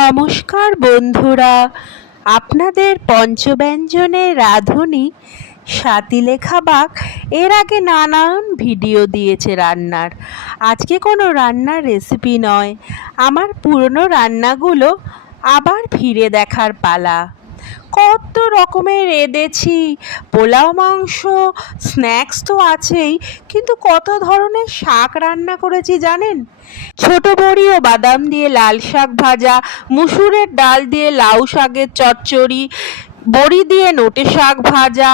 নমস্কার বন্ধুরা, আপনাদের পঞ্চব্যঞ্জনের রাঁধুনি স্বাতিলেখা বাগ এর আগে নানান ভিডিও দিয়েছে রান্নার। আজকে কোনো রান্নার রেসিপি নয়, আমার পুরনো রান্নাগুলো আবার ফিরে দেখার পালা। কত রকমের রেঁধেছি, পোলাও, মাংস, স্ন্যাক্স তো আছেই, কিন্তু কত ধরনের শাক রান্না করেছি জানেন? ছোট বড়ি ও বাদাম দিয়ে লাল শাক ভাজা, মুসুরের ডাল দিয়ে লাউ শাকের চচ্চড়ি, বড়ি দিয়ে নোটে শাক ভাজা,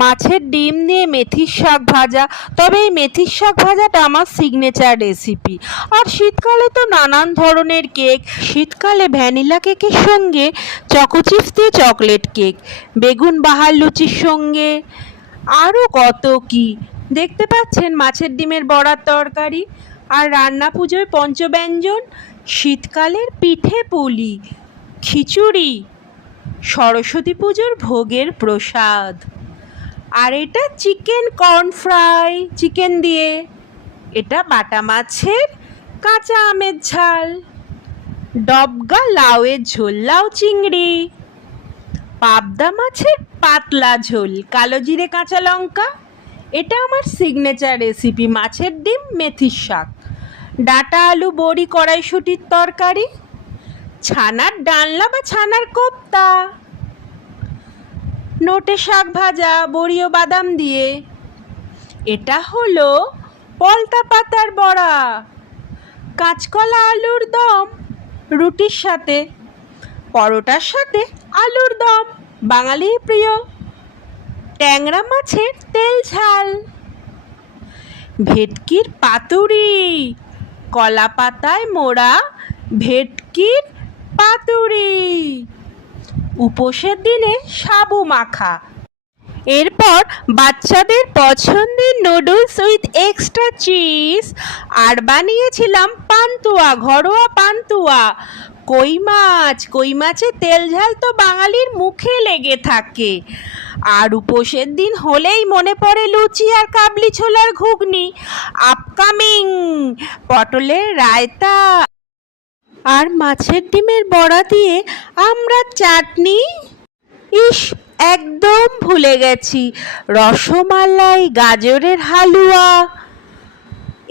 মাছের ডিম দিয়ে মেথির শাক ভাজা। তবে এই মেথির শাক ভাজাটা আমার সিগনেচার রেসিপি। আর শীতকালে তো নানান ধরনের কেক, শীতকালে ভ্যানিলা কেকের সঙ্গে চকো চিপস দিয়ে চকলেট কেক, বেগুন বাহার লুচির সঙ্গে আরও কত কি। দেখতে পাচ্ছেন মাছের ডিমের বড়ার তরকারি। আর রান্না পুজোয় পঞ্চব্যঞ্জন, শীতকালের পিঠে পুলি, খিচুড়ি, সরস্বতী পুজোর ভোগের প্রসাদ। আর এটা চিকেন কর্ন ফ্রাই চিকেন দিয়ে, এটা বাটা মাছের কাঁচা আমের ঝাল, ডবগা লাউয়ের ঝোল, লাউ চিংড়ি, পাবদা মাছের পাতলা ঝোল, কালো জিরে কাঁচা লঙ্কা। এটা আমার সিগনেচার রেসিপি। মাছের ডিম মেথির শাক, ডাঁটা আলু বড়ি কড়াইশুঁটির তরকারি, ছানার ডালনা বা ছানার কোপ্তা, নোটে শাক ভাজা বড়ি ও বাদাম দিয়ে। এটা হলো পলতা পাতার বড়া, কাঁচকলা আলুর দম রুটির সাথে, পরোটার সাথে আলুর দম বাঙালির প্রিয়, ট্যাংরা মাছের তেল ঝাল, ভেটকির পাতুরি, কলা পাতায় মোড়া ভেটকির পাতুরি, উপোসের দিনে সাবু মাখা। এরপর বাচ্চাদের পছন্দের নুডলস উইথ এক্সট্রা চিজ। আর বানিয়েছিলাম পান্তুয়া, ঘরোয়া পান্তুয়া, কই মাছ, কই মাছের তেল ঝাল তো বাঙালির মুখে লেগে থাকে। আর উপোসের দিন হলেই মনে পড়ে লুচি আর কাবলি ছোলার ঘুগনি, আপকামিং পটলের রায়তা, আর মাছের ডিমের বড়া দিয়ে আমরা চাটনি। ইস, একদম ভুলে গেছি, রসমালাই, গাজরের হালুয়া,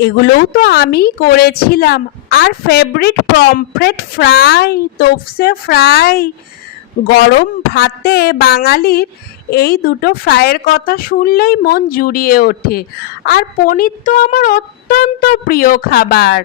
এগুলোও তো আমিই করেছিলাম। আর ফেভারিট পমফ্রেট ফ্রাই, তোপসে ফ্রাই। গরম ভাতে বাঙালির এই দুটো ফ্রাইয়ের কথা শুনলেই মন জুড়িয়ে ওঠে। আর পনির তো আমার অত্যন্ত প্রিয় খাবার।